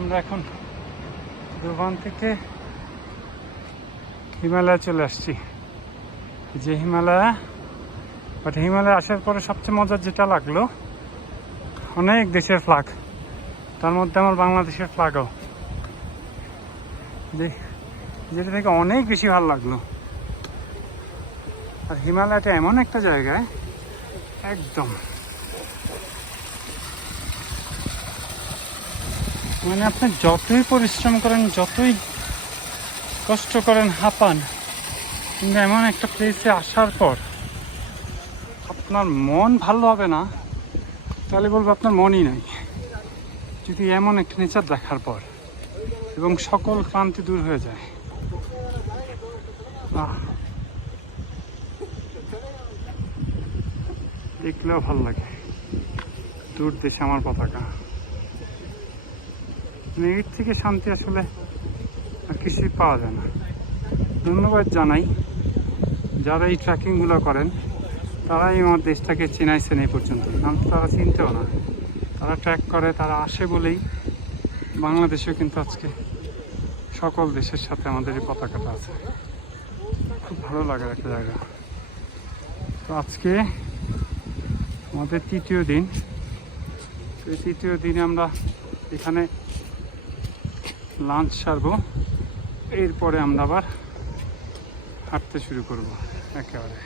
আমরা এখন দোকান থেকে হিমালয় চলে আসছি। যে হিমালয়া বাট হিমালয় আসার পরে সবচেয়ে মজার যেটা লাগল, অনেক দেশের ফ্লাগ তার মধ্যে আমার বাংলাদেশের ফ্লাগও যে, যেটা থেকে অনেক বেশি ভালো লাগল। আর হিমালয়টা এমন একটা জায়গায়, একদম। মানে আপনি যতই পরিশ্রম করেন, যতই কষ্ট করেন, হাঁপান, কিন্তু এমন একটা প্লেসে আসার পর আপনার মন ভালো হবে না, তাহলে বলব আপনার মনই নাই। যদি এমন একটা নেচার দেখার পর এবং সকল ক্লান্তি দূর হয়ে যায়। দেখলেও ভালো লাগে। দূর দেশে আমার পতাকা। মানে থেকে শান্তি আসলে আর কিছুই পাওয়া যায় না। ধন্যবাদ জানাই। যারা এই ট্রেকিংগুলো করেন, তারাই আমার দেশটাকে চেনাইছেন এই পর্যন্ত। নাম তো তারা চিনতেও না। তারা ট্র্যাক করে, তারা আসে বলেই বাংলাদেশেও কিন্তু আজকে সকল দেশের সাথে আমাদের এই পতাকাটা আছে। খুব ভালো লাগার একটা জায়গা। তো আজকে আমাদের তৃতীয় দিন। তো তৃতীয় দিনে আমরা এখানে লাঞ্চ সারবো। এরপরে আমরা আবার হাঁটতে শুরু করব একেবারে।